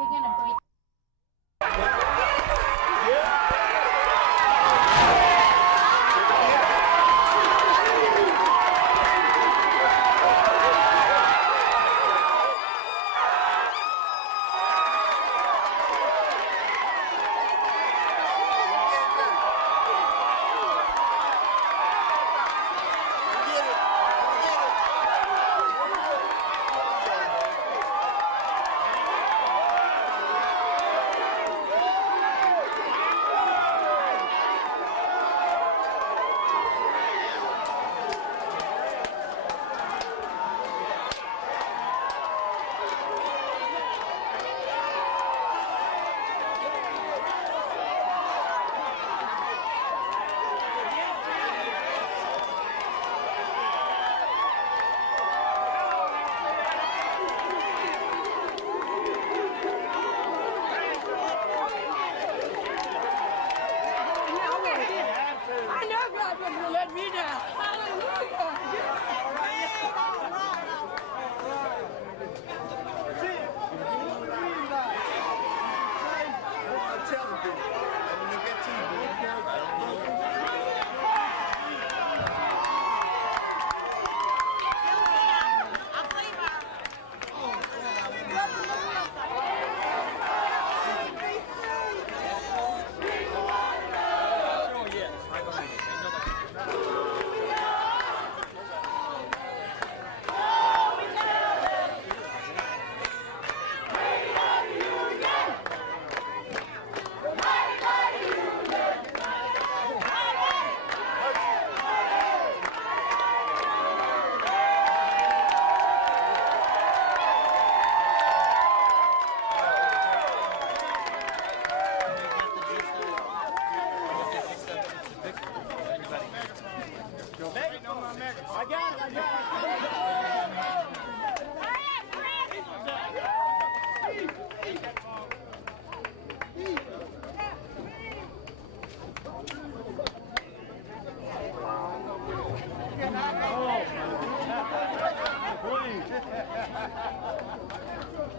They're gonna break.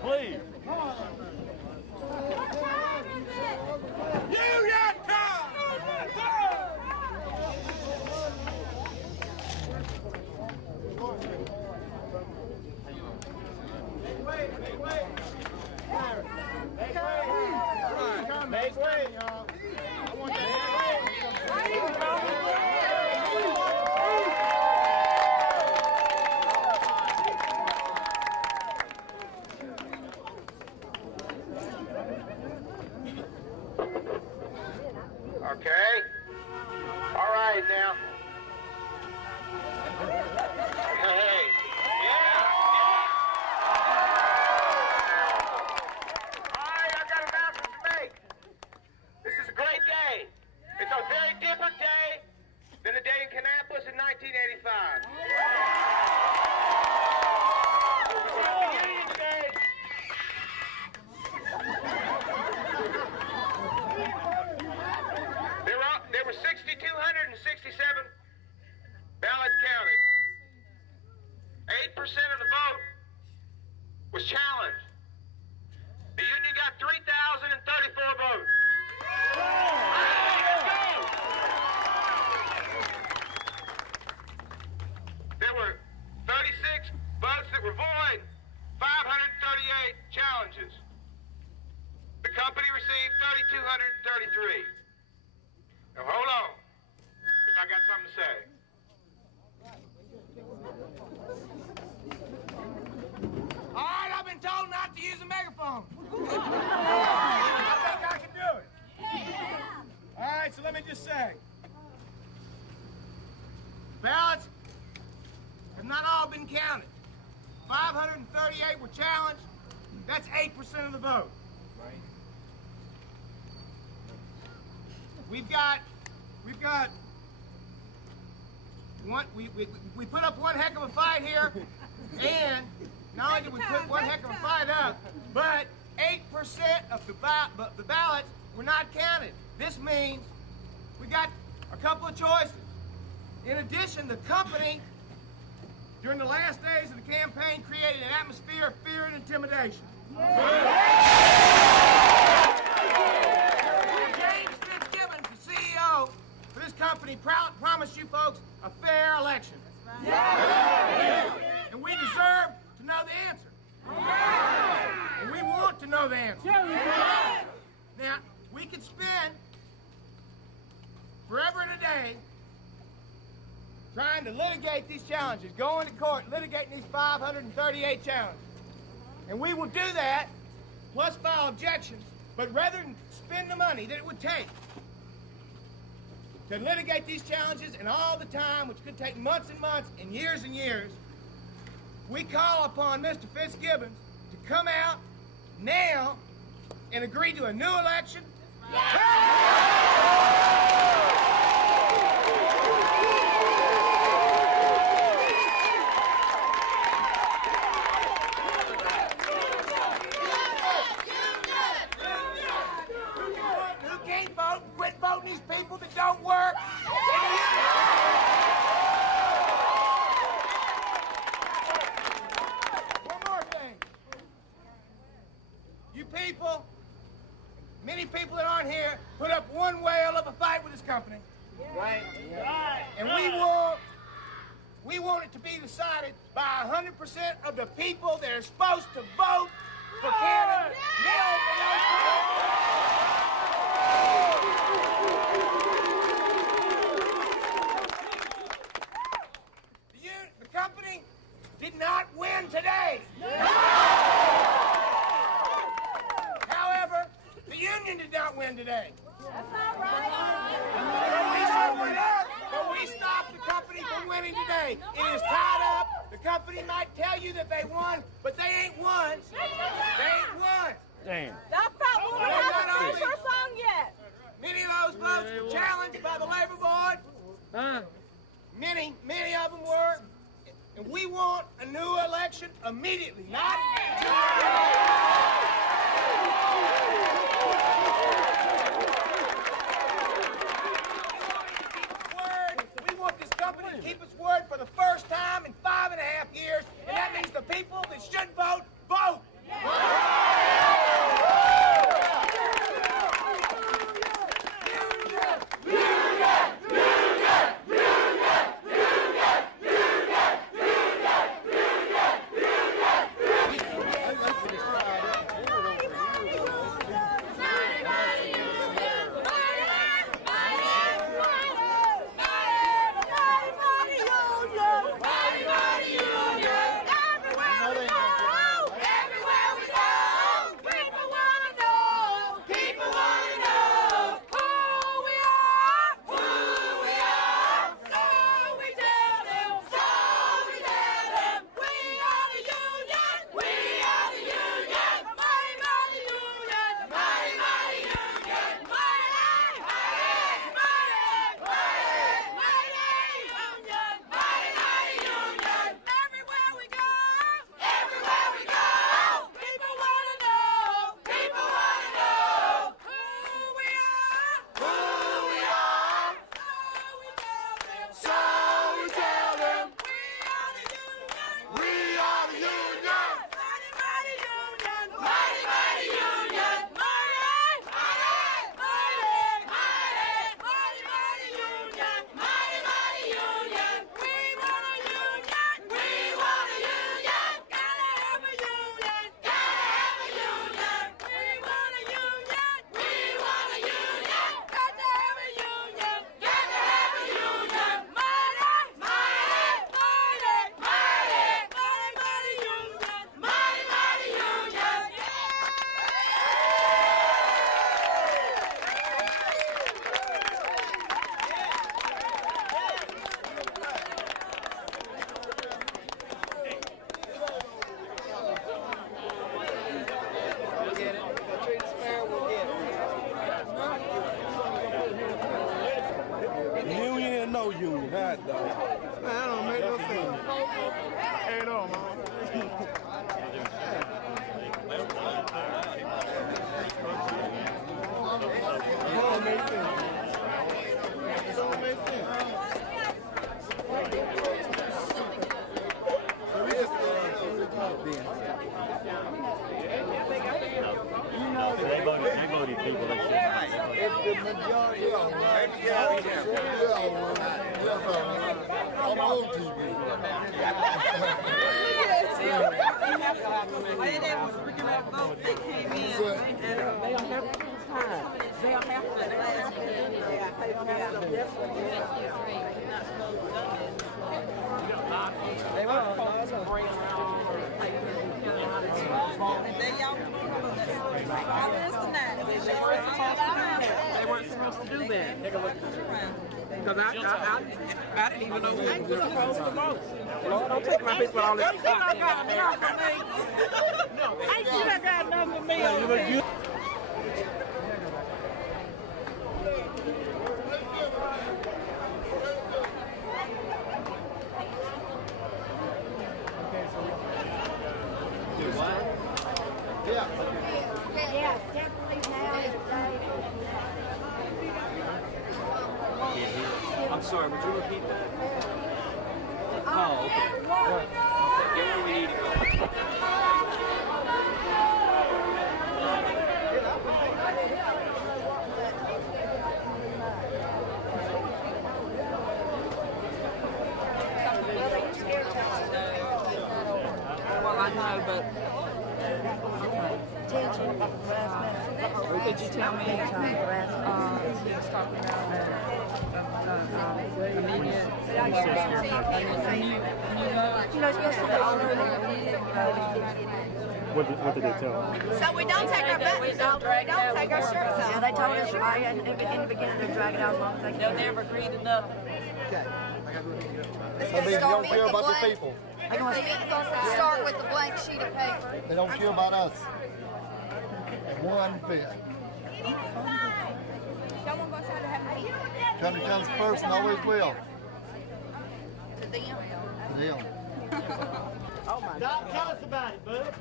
Please. Make way, y'all. I want Okay. All right now. Hey. Yeah. All right, I've got an announcement to make. This is a great day. It's a very different day than the day in Kannapolis in 1985. Beginning today. There were 6,267 ballots counted. 8% of the vote was challenged. The union got 3,034 votes. There were 36 votes that were void, 538 challenges. The company received 3,233. Now hold on, because I got something to say. All right, I've been told not to use a megaphone. I think I can do it. All right, so let me just say. Ballots have not all been counted. 538 were challenged. That's 8% of the vote. We've got one. We put up one heck of a fight here, and not only did we put one heck of a fight up, but 8% of the ballots were not counted. This means we got a couple of choices. In addition, the company during the last days of the campaign created an atmosphere of fear and intimidation. James Fitzgibbons, the CEO for this company, promised you folks a fair election. And we deserve to know the answer. And we want to know the answer. Now, we could spend forever and a day trying to litigate these challenges, going to court, litigating these 538 challenges. And we will do that, plus file objections, but rather than spend the money that it would take to litigate these challenges and all the time, which could take months and months and years, we call upon Mr. Fitzgibbons to come out now and agree to a new election. Who can't vote? Quit voting these people that don't work. One more thing. You people, many people that aren't here, put up one whale of a fight with this company. Right? And we want it to be decided by 100% of the people that are supposed to vote for Canada. The company did not win today. However, the union did not win today. That's not right. But we stopped the company from winning today. It is tied up. The company might tell you that they won, but they ain't won. They ain't won. Damn. That fat woman hasn't finished her song yet. Many of those votes were challenged by the labor board. Many of them were. And we want a new election immediately, not We want this company to keep its word for the first time in 5.5 years, and that means the people that should vote, vote. people that If the majority of I'm on TV. They came in. They'll have time. They'll have to. They were bring around. They weren't supposed to do that. Because I didn't even know who was supposed to vote. Lord, don't take my face with all this. Ain't you not got enough for me? Ain't you not got enough for me? I'm sorry, would you repeat that? Oh, okay. Get where we need to go. Well, I know, but could you tell me? He was talking about immediate. What did they tell him? So we don't take our buttons off, we don't take our shirts off. Yeah, they told us right in the beginning to drag it out as long as they can. They'll never agree to nothing. Let's They go don't start care with the about the blank. people. Start with the blank sheet of paper. They don't care about us. One bit. Someone goes out to have a meeting. Country comes first and always will. To them. To them. Doc, tell us about it, bud.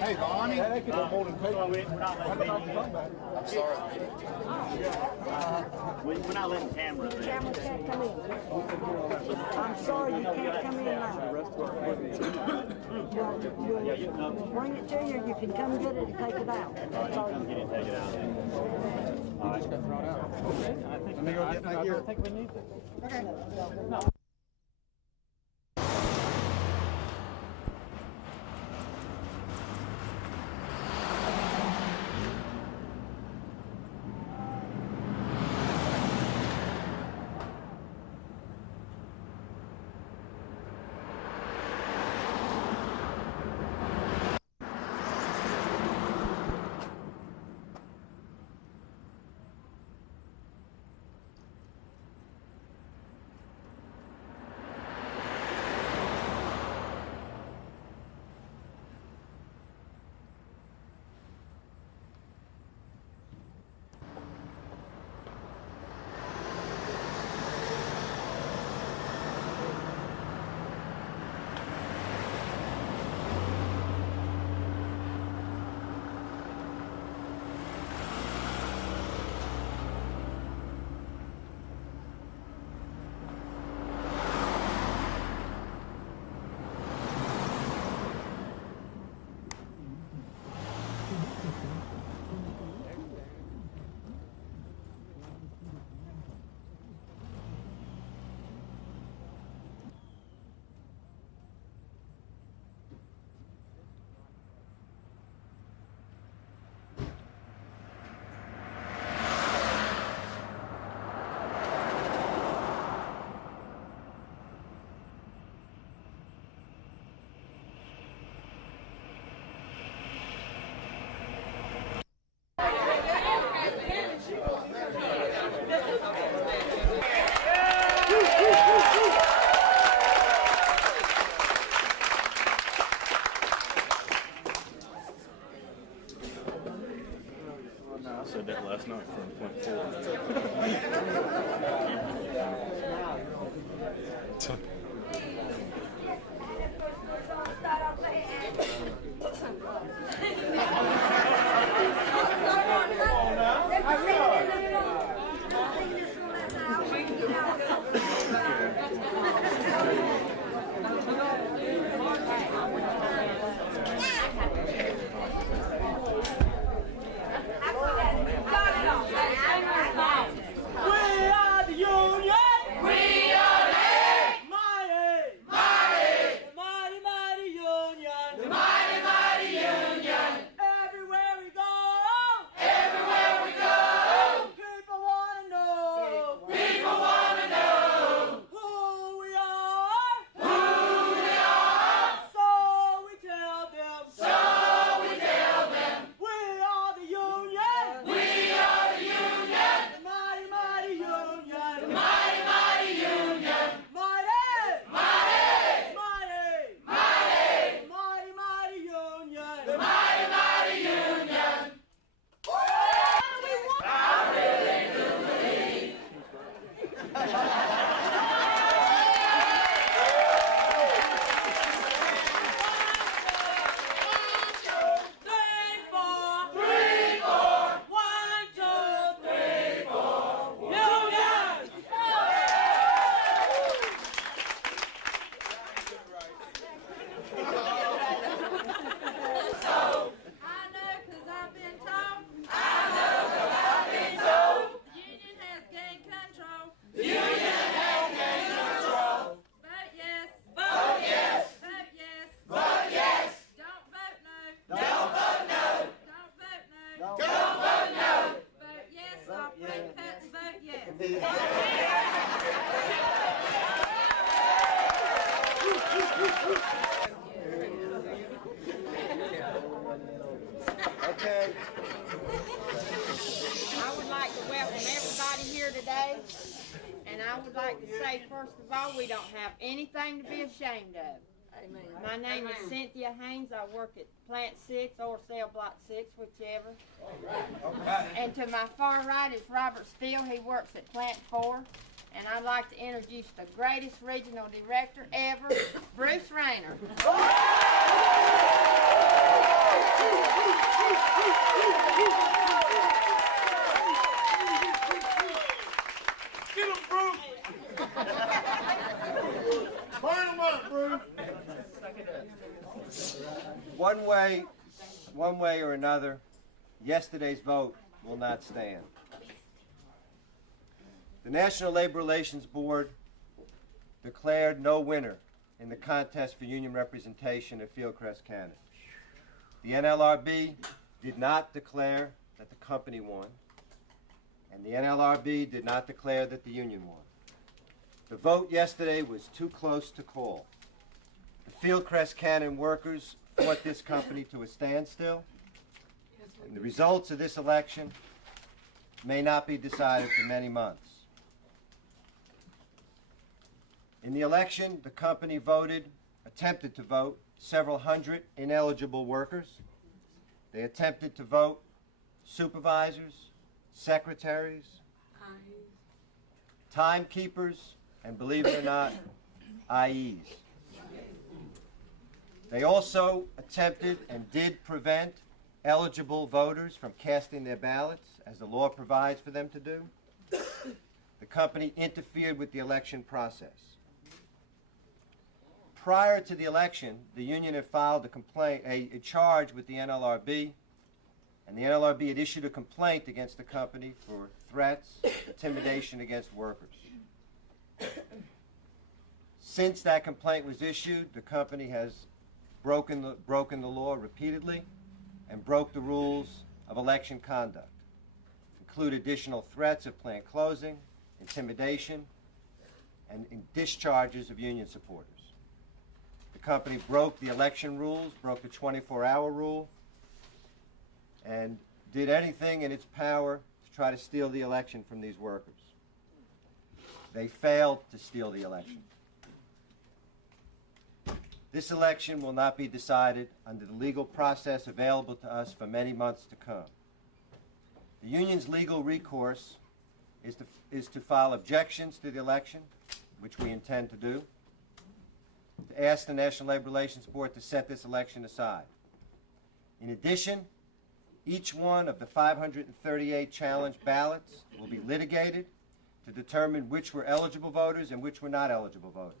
Hey, Bonnie. We're not letting I'm sorry. we're not letting cameras in. Cameras can't come in. I'm sorry, you can't come in now. Bring it to you, you can come get it and take it out. That's all you Get it, take it out. I think we need to. I said that last night from point 4. first of all, we don't have anything to be ashamed of. Amen. My name is Cynthia Haynes. I work at Plant 6 or Cell Block 6, whichever. And to my far right is Robert Steele. He works at Plant 4. And I'd like to introduce the greatest regional director ever, Bruce Rayner. Get him, Bruce! Burn him up, Bruce! One way or another, yesterday's vote will not stand. The National Labor Relations Board declared no winner in the contest for union representation at Fieldcrest Cannon. The NLRB did not declare that the company won, and the NLRB did not declare that the union won. The vote yesterday was too close to call. The Fieldcrest Cannon workers fought this company to a standstill, and the results of this election may not be decided for many months. In the election, the company attempted to vote several hundred ineligible workers. They attempted to vote supervisors, secretaries, timekeepers, and believe it or not, IEs. They also attempted and did prevent eligible voters from casting their ballots, as the law provides for them to do. The company interfered with the election process. Prior to the election, the union had filed a charge with the NLRB, and the NLRB had issued a complaint against the company for threats, intimidation against workers. Since that complaint was issued, the company has broken the law repeatedly and broke the rules of election conduct, include additional threats of plant closing, intimidation, and discharges of union supporters. The company broke the election rules, broke the 24-hour rule, and did anything in its power to try to steal the election from these workers. They failed to steal the election. This election will not be decided under the legal process available to us for many months to come. The union's legal recourse is to file objections to the election, which we intend to do, to ask the National Labor Relations Board to set this election aside. In addition, each one of the 538 challenge ballots will be litigated to determine which were eligible voters and which were not eligible voters.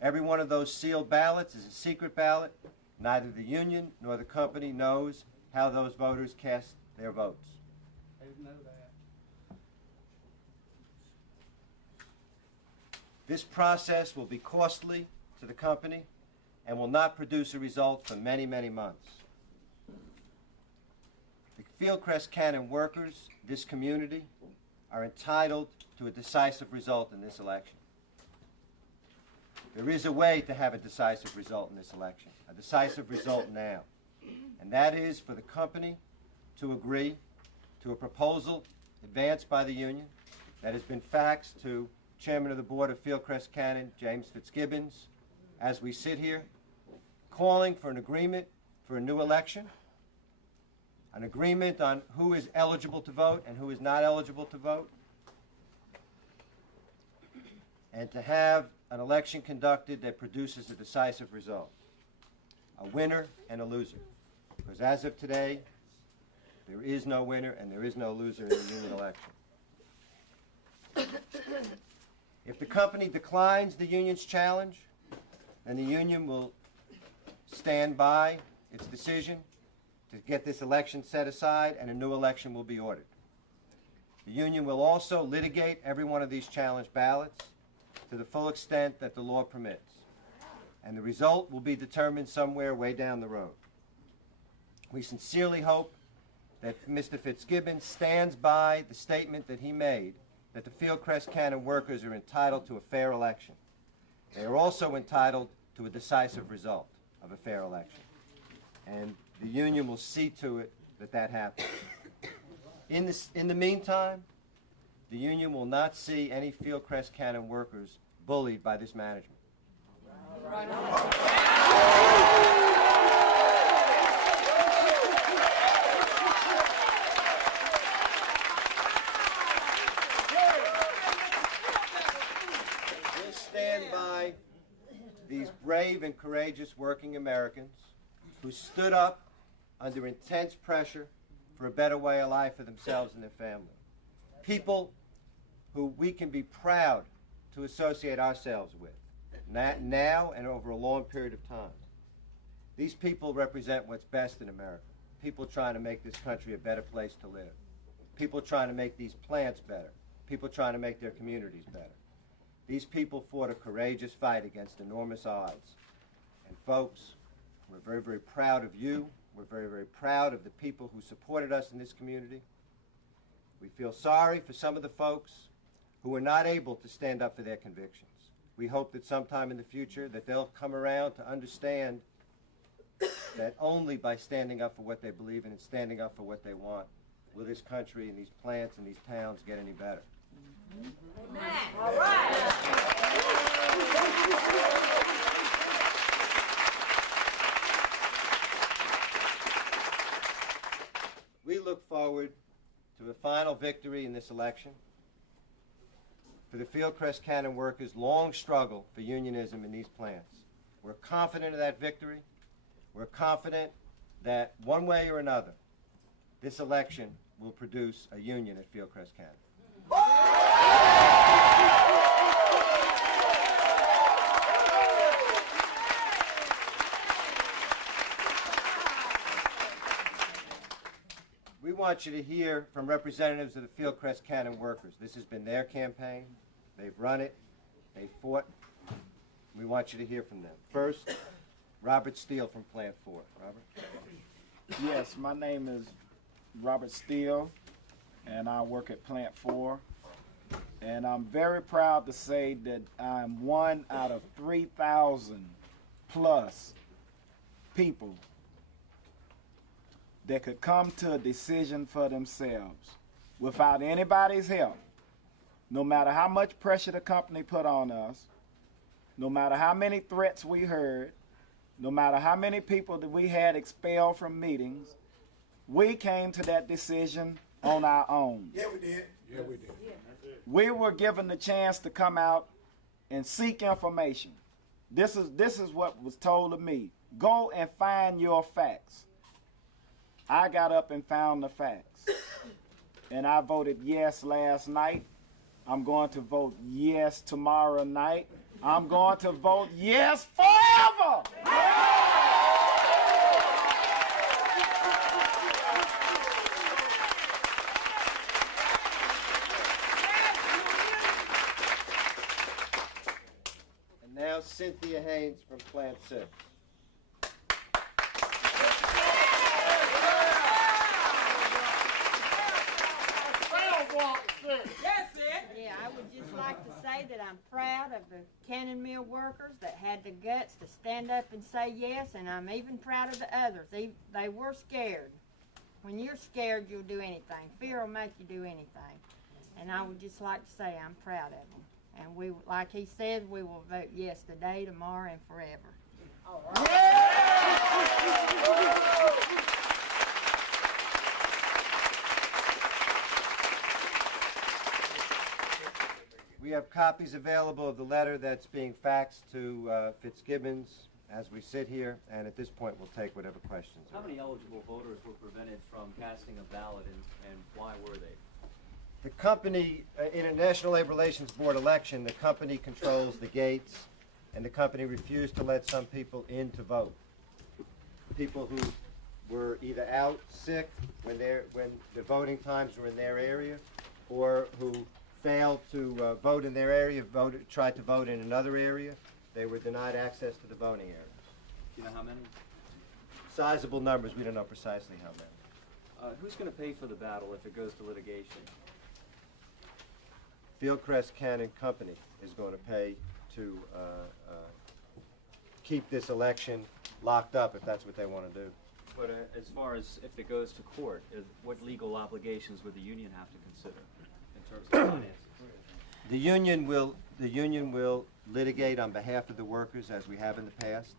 Every one of those sealed ballots is a secret ballot. Neither the union nor the company knows how those voters cast their votes. I didn't know that. This process will be costly to the company and will not produce a result for many, many months. The Fieldcrest Cannon workers, this community, are entitled to a decisive result in this election. There is a way to have a decisive result in this election, a decisive result now. And that is for the company to agree to a proposal advanced by the union that has been faxed to Chairman of the Board of Fieldcrest Cannon, James Fitzgibbons, as we sit here, calling for an agreement for a new election, an agreement on who is eligible to vote and who is not eligible to vote, and to have an election conducted that produces a decisive result, a winner and a loser. Because as of today, there is no winner and there is no loser in the union election. If the company declines the union's challenge, then the union will stand by its decision to get this election set aside and a new election will be ordered. The union will also litigate every one of these challenge ballots to the full extent that the law permits. And the result will be determined somewhere way down the road. We sincerely hope that Mr. Fitzgibbons stands by the statement that he made that the Fieldcrest Cannon workers are entitled to a fair election. They are also entitled to a decisive result of a fair election. And the union will see to it that that happens. In the meantime, the union will not see any Fieldcrest Cannon workers bullied by this management. We'll stand by these brave and courageous working Americans who stood up under intense pressure for a better way of life for themselves and their family. People who we can be proud to associate ourselves with, now and over a long period of time. These people represent what's best in America. People trying to make this country a better place to live. People trying to make these plants better. People trying to make their communities better. These people fought a courageous fight against enormous odds. And folks, we're very, very proud of you. We're very, very proud of the people who supported us in this community. We feel sorry for some of the folks who were not able to stand up for their convictions. We hope that sometime in the future that they'll come around to understand that only by standing up for what they believe in and standing up for what they want will this country and these plants and these towns get any better. Amen. All right. We look forward to a final victory in this election. For the Fieldcrest Cannon workers' long struggle for unionism in these plants. We're confident of that victory. We're confident that one way or another, this election will produce a union at Fieldcrest Cannon. We want you to hear from representatives of the Fieldcrest Cannon workers. This has been their campaign. They've run it. They fought. We want you to hear from them. First, Robert Steele from Plant 4. Robert? Yes, my name is Robert Steele, and I work at Plant 4. And I'm very proud to say that I'm one out of 3,000 plus people that could come to a decision for themselves without anybody's help. No matter how much pressure the company put on us, no matter how many threats we heard, no matter how many people that we had expelled from meetings, we came to that decision on our own. Yeah, we did. Yeah, we did. We were given the chance to come out and seek information. This is what was told to me. Go and find your facts. I got up and found the facts. And I voted yes last night. I'm going to vote yes tomorrow night. I'm going to vote yes forever. And now Cynthia Haynes from Plant 6. Yeah, I would just like to say that I'm proud of the cannon mill workers that had the guts to stand up and say yes, and I'm even proud of the others. They were scared. When you're scared, you'll do anything. Fear will make you do anything. And I would just like to say I'm proud of them. And we, like he said, we will vote yes today, tomorrow, and forever. All right. We have copies available of the letter that's being faxed to Fitzgibbons as we sit here, and at this point we'll take whatever questions How are. many eligible voters were prevented from casting a ballot, and why were they? The company, in a National Labor Relations Board election, the company controls the gates, and the company refused to let some people in to vote. People who were either out sick when the voting times were in their area, or who failed to vote in their area, tried to vote in another area. They were denied access to the voting areas. Do you know how many? Sizable numbers. We don't know precisely how many. Who's going to pay for the battle if it goes to litigation? Fieldcrest Cannon Company is going to pay to keep this election locked up if that's what they want to do. But as far as if it goes to court, what legal obligations would the union have to consider in terms of finances? The union will litigate on behalf of the workers as we have in the past,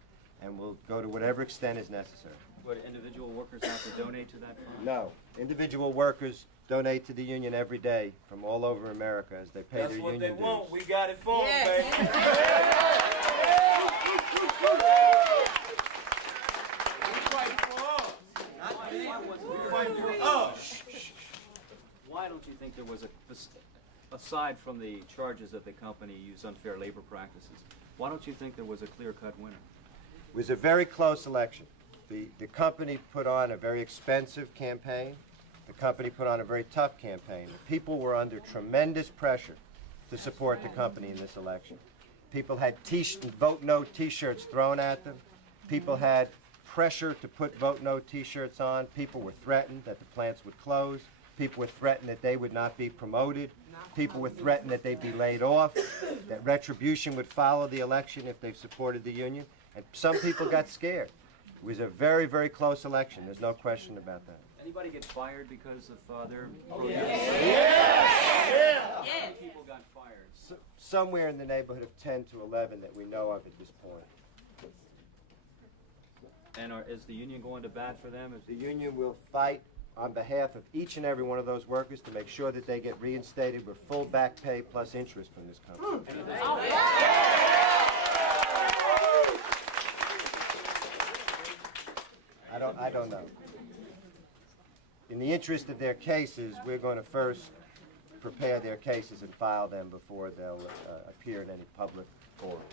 and we'll go to whatever extent is necessary. Would individual workers have to donate to that fund? No. Individual workers donate to the union every day from all over America as they pay That's their what union they want. dues. We got it for them, baby. Why don't you think there was aside from the charges that the company used unfair labor practices, why don't you think there was a clear-cut winner? It was a very close election. The company put on a very expensive campaign. The company put on a very tough campaign. The people were under tremendous pressure to support the company in this election. People had vote no t-shirts thrown at them. People had pressure to put vote no t-shirts on. People were threatened that the plants would close. People were threatened that they would not be promoted. People were threatened that they'd be laid off, that retribution would follow the election if they supported the union. And some people got scared. It was a very, very close election. There's no question about that. Anybody get fired because of their Yes. How many people got fired? Somewhere in the neighborhood of 10 to 11 that we know of at this point. And is the union going to bat for them? The union will fight on behalf of each and every one of those workers to make sure that they get reinstated with full back pay plus interest from this company. I don't know. In the interest of their cases, we're going to first prepare their cases and file them before they'll appear in any public forums.